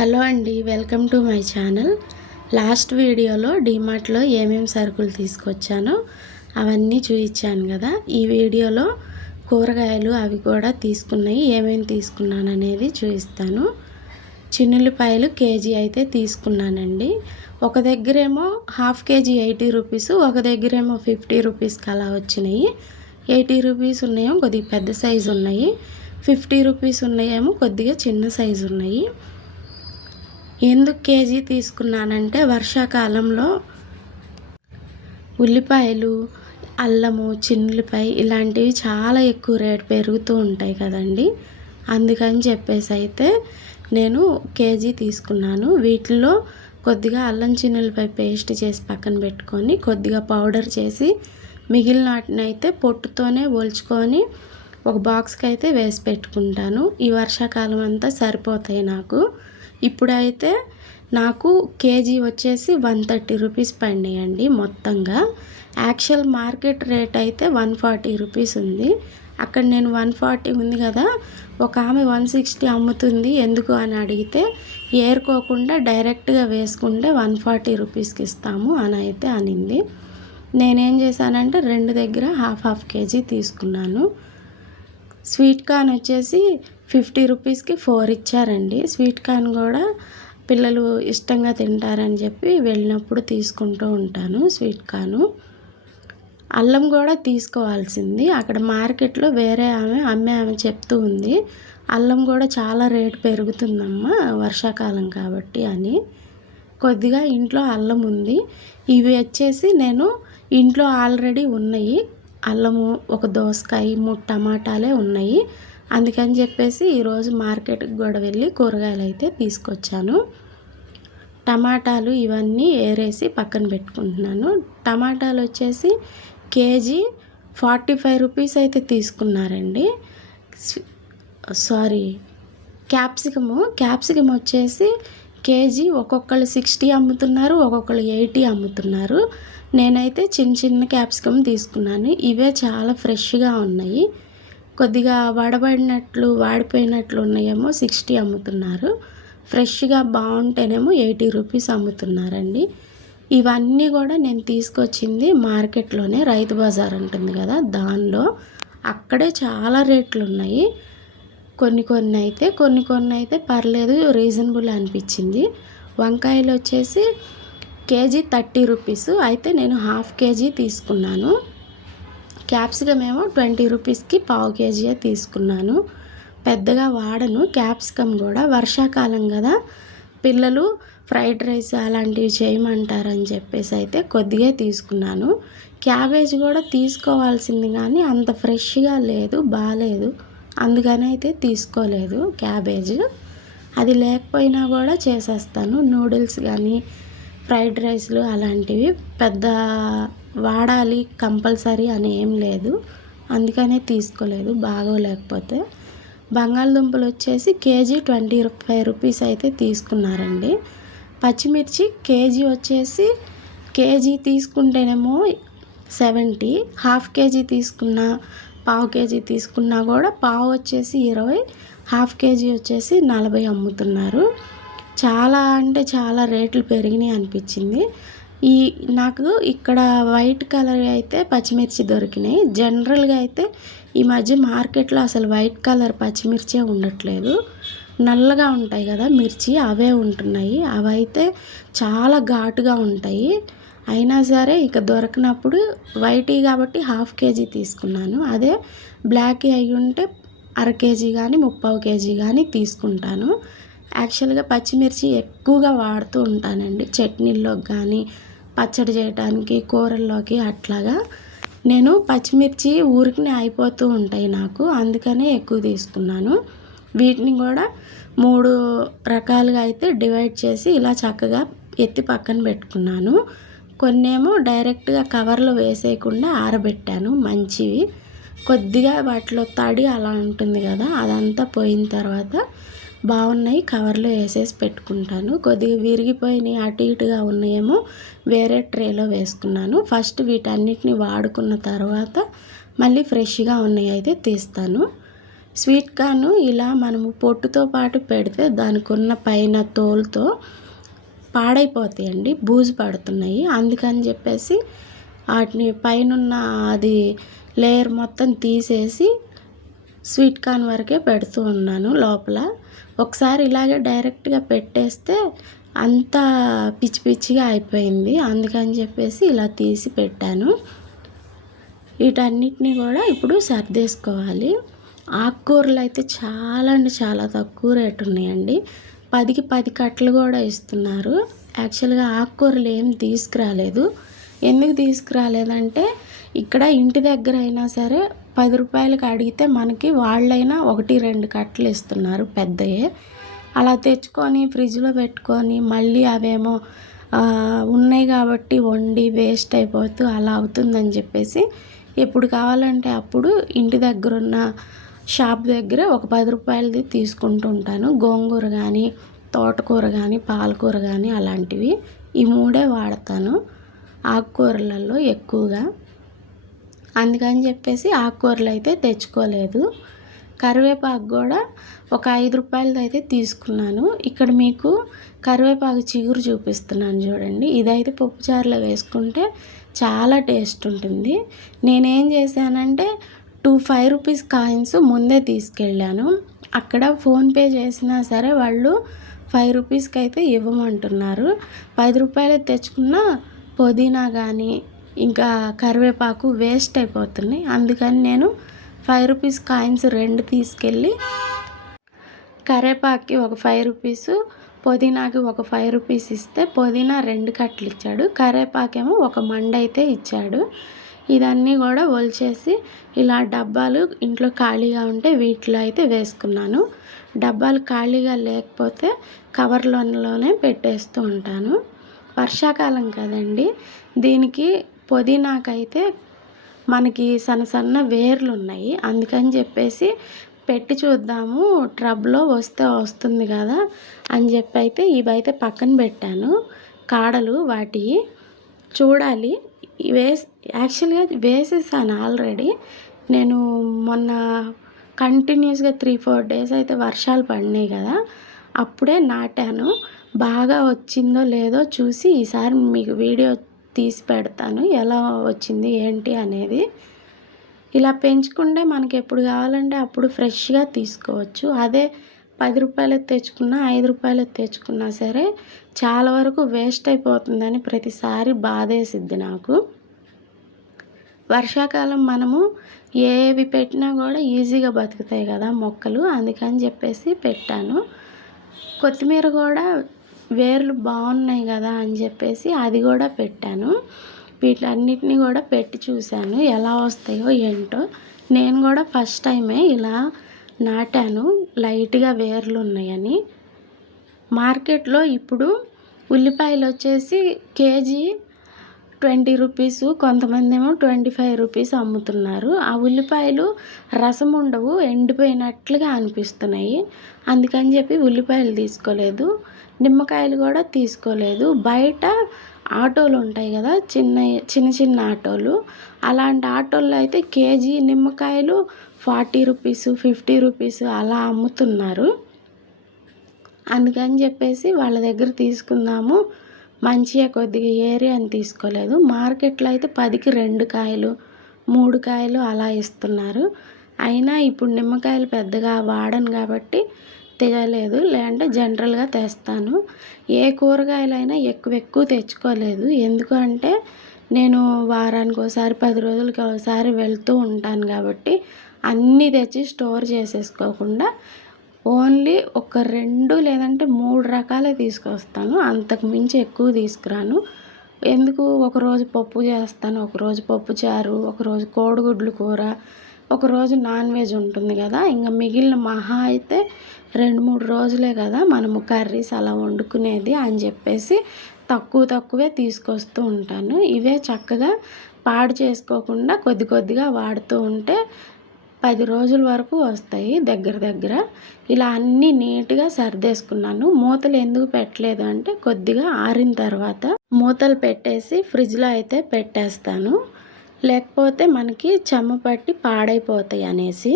Hello అండి, welcome to my channel. Last వీడియోలో డీమార్ట్లో ఏమేమి సరుకులు తీసుకొచ్చానో అవన్నీ చూపించాను కదా. ఈ వీడియోలో కూరగాయలు అవి కూడా తీసుకున్నాయి, ఏమేమి తీసుకున్నాను అనేది చూపిస్తాను. చిన్నులపాయలు కేజీ అయితే తీసుకున్నానండి. ఒక దగ్గరేమో హాఫ్ కేజీ 80 రూపీస్, ఒక దగ్గరేమో 50 రూపీస్కి అలా వచ్చినాయి. 80 రూపీస్ ఉన్నాయేమో కొద్దిగా పెద్ద సైజు ఉన్నాయి, 50 రూపీస్ ఉన్నాయేమో కొద్దిగా చిన్న సైజు ఉన్నాయి. ఎందుకు కేజీ తీసుకున్నానంటే వర్షాకాలంలో ఉల్లిపాయలు, అల్లము, చిన్నులపాయ ఇలాంటివి చాలా ఎక్కువ రేటు పెరుగుతూ ఉంటాయి కదండి. అందుకని చెప్పేసి అయితే నేను కేజీ తీసుకున్నాను. వీటిల్లో కొద్దిగా అల్లం చిన్నులపాయ పేస్ట్ చేసి పక్కన పెట్టుకొని కొద్దిగా పౌడర్ చేసి మిగిలిన వాటిని అయితే పొట్టుతోనే ఒలుచుకొని ఒక బాక్స్కి అయితే వేసి పెట్టుకుంటాను. ఈ వర్షాకాలం అంతా సరిపోతాయి నాకు. ఇప్పుడైతే నాకు కేజీ వచ్చేసి 130 రూపీస్ పడినాయండి మొత్తంగా. యాక్చువల్ మార్కెట్ రేట్ అయితే 140 రూపీస్ ఉంది. అక్కడ నేను 140 ఉంది కదా, ఒక ఆమె 160 అమ్ముతుంది ఎందుకు అని అడిగితే ఏరుకోకుండా డైరెక్ట్గా వేసుకుంటే 140 రూపీస్కి ఇస్తాము అని అయితే అనింది. నేనేం చేశానంటే రెండు దగ్గర హాఫ్ కేజీ తీసుకున్నాను. స్వీట్ కార్న్ వచ్చేసి 50 రూపీస్కి 4 ఇచ్చారండి. స్వీట్ కార్న్ కూడా పిల్లలు ఇష్టంగా తింటారని చెప్పి వెళ్ళినప్పుడు తీసుకుంటూ ఉంటాను స్వీట్ కార్న్. అల్లం కూడా తీసుకోవాల్సింది. అక్కడ మార్కెట్లో వేరే ఆమె చెప్తూ ఉంది, అల్లం కూడా చాలా రేటు పెరుగుతుందమ్మా వర్షాకాలం కాబట్టి అని. కొద్దిగా ఇంట్లో అల్లం ఉంది. ఇవి వచ్చేసి నేను ఇంట్లో ఆల్రెడీ ఉన్నాయి. అల్లము, ఒక దోసకాయ, 3 టమాటాలే ఉన్నాయి. అందుకని చెప్పేసి ఈరోజు మార్కెట్కి కూడా వెళ్ళి కూరగాయలు అయితే తీసుకొచ్చాను. టమాటాలు ఇవన్నీ ఏరేసి పక్కన పెట్టుకుంటున్నాను. టమాటాలు వచ్చేసి కేజీ 45 రూపీస్ అయితే తీసుకున్నారండి. క్యాప్సికమ్ వచ్చేసి కేజీ ఒక్కొక్కరు 60 అమ్ముతున్నారు, ఒక్కొక్కరు 80 అమ్ముతున్నారు. నేనైతే చిన్న క్యాప్సికమ్ తీసుకున్నాను. ఇవే చాలా ఫ్రెష్గా ఉన్నాయి. కొద్దిగా వాడిపోయినట్లు ఉన్నాయేమో 60 అమ్ముతున్నారు. ఫ్రెష్గా బాగుంటేనేమో 80 రూపీస్ అమ్ముతున్నారండి. ఇవన్నీ కూడా నేను తీసుకొచ్చింది మార్కెట్లోనే, రైతు బజార్ ఉంటుంది కదా దానిలో. అక్కడే చాలా రేట్లు ఉన్నాయి. కొన్ని అయితే పర్లేదు, రీజనబుల్ అనిపించింది. వంకాయలు వచ్చేసి కేజీ 30 రూపీస్ అయితే నేను హాఫ్ కేజీ తీసుకున్నాను. క్యాప్సికమ్ ఏమో 20 రూపీస్కి పావు కేజీ తీసుకున్నాను. పెద్దగా వాడను క్యాప్సికమ్ కూడా, వర్షాకాలం కదా పిల్లలు ఫ్రైడ్ రైస్ అలాంటివి చేయమంటారని చెప్పేసి అయితే కొద్దిగా తీసుకున్నాను. క్యాబేజ్ కూడా తీసుకోవాల్సింది కానీ అంత ఫ్రెష్గా లేదు, బాగాలేదు, అందుకని అయితే తీసుకోలేదు క్యాబేజ్. అది లేకపోయినా కూడా చేసేస్తాను. నూడిల్స్ కానీ ఫ్రైడ్ రైస్లు అలాంటివి పెద్ద వాడాలి కంపల్సరీ అని ఏం లేదు, అందుకనే తీసుకోలేదు బాగోలేకపోతే. బంగాళదుంపలు వచ్చేసి కేజీ 25 రూపీస్ అయితే తీసుకున్నారండి. పచ్చిమిర్చి కేజీ వచ్చేసి కేజీ తీసుకుంటేనేమో 70, హాఫ్ కేజీ తీసుకున్నా పావు కేజీ తీసుకున్నా కూడా పావు వచ్చేసి 20, హాఫ్ కేజీ వచ్చేసి 40 అమ్ముతున్నారు. చాలా అంటే చాలా రేట్లు పెరిగినాయి అనిపించింది. నాకు ఇక్కడ వైట్ కలర్ అయితే పచ్చిమిర్చి దొరికినాయి. జనరల్గా అయితే ఈ మధ్య మార్కెట్లో అసలు వైట్ కలర్ పచ్చిమిర్చే ఉండట్లేదు, నల్లగా ఉంటాయి కదా మిర్చి, అవే ఉంటున్నాయి. అవైతే చాలా ఘాటుగా ఉంటాయి. అయినా సరే ఇక దొరకనప్పుడు వైట్ కాబట్టి హాఫ్ కేజీ తీసుకున్నాను. అదే బ్లాక్ అయి ఉంటే అర కేజీ కానీ 3/4 కేజీ కానీ తీసుకుంటాను. యాక్చువల్గా పచ్చిమిర్చి ఎక్కువగా వాడుతూ ఉంటానండి, చట్నీల్లోకి కానీ పచ్చడి చేయడానికి, కూరల్లోకి అట్లాగా. నేను పచ్చిమిర్చి ఊరికనే అయిపోతూ ఉంటాయి నాకు, అందుకనే ఎక్కువ తీసుకున్నాను. వీటిని కూడా 3 రకాలుగా అయితే డివైడ్ చేసి ఇలా చక్కగా ఎత్తి పక్కన పెట్టుకున్నాను. కొన్నేమో డైరెక్ట్గా కవర్లో వేసేయకుండా ఆరబెట్టాను మంచివి. కొద్దిగా వాటిలో తడి అలా ఉంటుంది కదా, అదంతా పోయిన తర్వాత బాగున్నాయి కవర్లో వేసేసి పెట్టుకుంటాను. కొద్దిగా విరిగిపోయినాయి అటు ఇటుగా ఉన్నాయేమో వేరే ట్రేలో వేసుకున్నాను. ఫస్ట్ వీటన్నిటిని వాడుకున్న తర్వాత మళ్ళీ ఫ్రెష్గా ఉన్నాయి అయితే తీస్తాను. స్వీట్ కార్న్ ఇలా మనము పొట్టుతో పాటు పెడితే దానికి ఉన్న పైన తోలుతో పాడైపోతాయండి, బూజు పడుతున్నాయి. అందుకని చెప్పేసి వాటిని పైనున్న అది లేయర్ మొత్తం తీసేసి స్వీట్ కార్న్ వరకే పెడుతూ ఉన్నాను లోపల. ఒకసారి ఇలాగే డైరెక్ట్గా పెట్టేస్తే అంతా పిచ్చి పిచ్చిగా అయిపోయింది. అందుకని చెప్పేసి ఇలా తీసి పెట్టాను. వీటన్నిటిని కూడా ఇప్పుడు సర్దేసుకోవాలి. ఆకుకూరలు అయితే చాలా అంటే చాలా తక్కువ రేటు ఉన్నాయండి. 10కి 10 కట్టలు కూడా ఇస్తున్నారు. యాక్చువల్గా ఆకుకూరలు ఏం తీసుకురాలేదు. ఎందుకు తీసుకురాలేదంటే ఇక్కడ ఇంటి దగ్గర అయినా సరే 10 రూపాయలకి అడిగితే మనకి వాళ్ళైనా 1-2 కట్టలు ఇస్తున్నారు పెద్దయే. అలా తెచ్చుకొని ఫ్రిడ్జ్లో పెట్టుకొని మళ్ళీ అవేమో ఉన్నాయి కాబట్టి వండి వేస్ట్ అయిపోతూ అలా అవుతుందని చెప్పేసి ఎప్పుడు కావాలంటే అప్పుడు ఇంటి దగ్గర ఉన్న షాప్ దగ్గర ఒక 10 రూపాయలది తీసుకుంటూ ఉంటాను. గోంగూర కానీ, తోటకూర కానీ, పాలకూర కానీ అలాంటివి ఈ 3 వాడతాను ఆకుకూరలలో ఎక్కువగా. అందుకని చెప్పేసి ఆకుకూరలు అయితే తెచ్చుకోలేదు. కరివేపాకు కూడా ఒక 5 రూపాయలది అయితే తీసుకున్నాను. ఇక్కడ మీకు కరివేపాకు చిగురు చూపిస్తున్నాను చూడండి. ఇదైతే పప్పుచారులో వేసుకుంటే చాలా టేస్ట్ ఉంటుంది. నేనేం చేశానంటే 5 రూపీస్ కాయిన్స్ ముందే తీసుకెళ్ళాను. అక్కడ ఫోన్పే చేసినా సరే వాళ్ళు 5 రూపీస్కి అయితే ఇవ్వమంటున్నారు. 10 రూపాయలు తెచ్చుకున్న పుదీనా కానీ ఇంకా కరివేపాకు వేస్ట్ అయిపోతున్నాయి. అందుకని నేను 5 రూపీస్ కాయిన్స్ 2 తీసుకెళ్ళి కరివేపాకుకి ఒక 5 రూపీసు, పుదీనాకి ఒక 5 రూపీస్ ఇస్తే పుదీనా 2 కట్టలు ఇచ్చాడు, కరివేపాకేమో ఒక మండ అయితే ఇచ్చాడు. ఇదన్నీ కూడా ఒలిచేసి ఇలా డబ్బాలు ఇంట్లో ఖాళీగా ఉంటే వీటిలో అయితే వేసుకున్నాను. డబ్బాలు ఖాళీగా లేకపోతే కవర్లోనే పెట్టేస్తూ ఉంటాను. వర్షాకాలం కదండి, దీనికి పుదీనాకైతే మనకి సన్న వేర్లు ఉన్నాయి. అందుకని చెప్పేసి పెట్టి చూద్దాము, ట్రబ్లో వస్తే వస్తుంది కదా అని చెప్పి అయితే ఇవైతే పక్కన పెట్టాను. కాడలు వాటి చూడాలి. యాక్చువల్గా వేసేసాను ఆల్రెడీ. నేను మొన్న కంటిన్యూస్గా 3-4 డేస్ అయితే వర్షాలు పడినాయి కదా, అప్పుడే నాటాను. బాగా వచ్చిందో లేదో చూసి ఈసారి మీకు వీడియో తీసి పెడతాను ఎలా వచ్చింది ఏంటి అనేది. ఇలా పెంచుకుంటే మనకి ఎప్పుడు కావాలంటే అప్పుడు ఫ్రెష్గా తీసుకోవచ్చు. అదే 10 రూపాయలకి తెచ్చుకున్నా 5 రూపాయలకి తెచ్చుకున్నా సరే చాలా వరకు వేస్ట్ అయిపోతుందని ప్రతిసారి బాధేసిద్ది నాకు. వర్షాకాలం మనము ఏవి పెట్టినా కూడా ఈజీగా బతుకుతాయి కదా మొక్కలు, అందుకని చెప్పేసి పెట్టాను. కొత్తిమీర కూడా వేర్లు బాగున్నాయి కదా అని చెప్పేసి అది కూడా పెట్టాను. వీటన్నిటిని కూడా పెట్టి చూశాను ఎలా వస్తాయో ఏంటో. నేను కూడా ఫస్ట్ టైమే ఇలా నాటాను లైట్గా వేర్లు ఉన్నాయని. మార్కెట్లో ఇప్పుడు ఉల్లిపాయలు వచ్చేసి కేజీ 20 రూపీసు, కొంతమంది ఏమో 25 రూపీస్ అమ్ముతున్నారు. ఆ ఉల్లిపాయలు రసం ఉండవు, ఎండిపోయినట్లుగా అనిపిస్తున్నాయి. అందుకని చెప్పి ఉల్లిపాయలు తీసుకోలేదు. నిమ్మకాయలు కూడా తీసుకోలేదు. బయట ఆటోలు ఉంటాయి కదా, చిన్న ఆటోలు, అలాంటి ఆటోల్లో అయితే కేజీ నిమ్మకాయలు 40 రూపీస్ 50 రూపీస్ అలా అమ్ముతున్నారు. అందుకని చెప్పేసి వాళ్ళ దగ్గర తీసుకుందాము, మంచిగా కొద్దిగా ఏరియా అని తీసుకోలేదు. మార్కెట్లో అయితే 10కి 2 కాయలు 3 కాయలు అలా ఇస్తున్నారు. అయినా ఇప్పుడు నిమ్మకాయలు పెద్దగా వాడను కాబట్టి తేయలేదు, లేదంటే జనరల్గా తెస్తాను. ఏ కూరగాయలైనా ఎక్కువ తెచ్చుకోలేదు. ఎందుకంటే నేను వారానికి ఒకసారి 10 రోజులకి ఒకసారి వెళ్తూ ఉంటాను కాబట్టి అన్నీ తెచ్చి స్టోర్ చేసేసుకోకుండా ఓన్లీ ఒక 2 లేదంటే 3 రకాలే తీసుకొస్తాను. అంతకు మించి ఎక్కువ తీసుకురాను. ఎందుకు, ఒకరోజు పప్పు చేస్తాను, ఒకరోజు పప్పుచారు, ఒకరోజు కోడిగుడ్లు కూర, ఒకరోజు నాన్ వెజ్ ఉంటుంది కదా, ఇంకా మిగిలిన మహా అయితే 2-3 రోజులే కదా మనము కర్రీస్ అలా వండుకునేది అని చెప్పేసి తక్కువే తీసుకొస్తూ ఉంటాను. ఇవే చక్కగా పాడు చేసుకోకుండా కొద్దిగా వాడుతూ ఉంటే 10 రోజుల వరకు వస్తాయి దగ్గర. ఇలా అన్నీ నీట్గా సర్దేసుకున్నాను. మూతలు ఎందుకు పెట్టలేదు అంటే కొద్దిగా ఆరిన తర్వాత మూతలు పెట్టేసి ఫ్రిడ్జ్లో అయితే పెట్టేస్తాను, లేకపోతే మనకి చెమ్మ పట్టి పాడైపోతాయి అనేసి.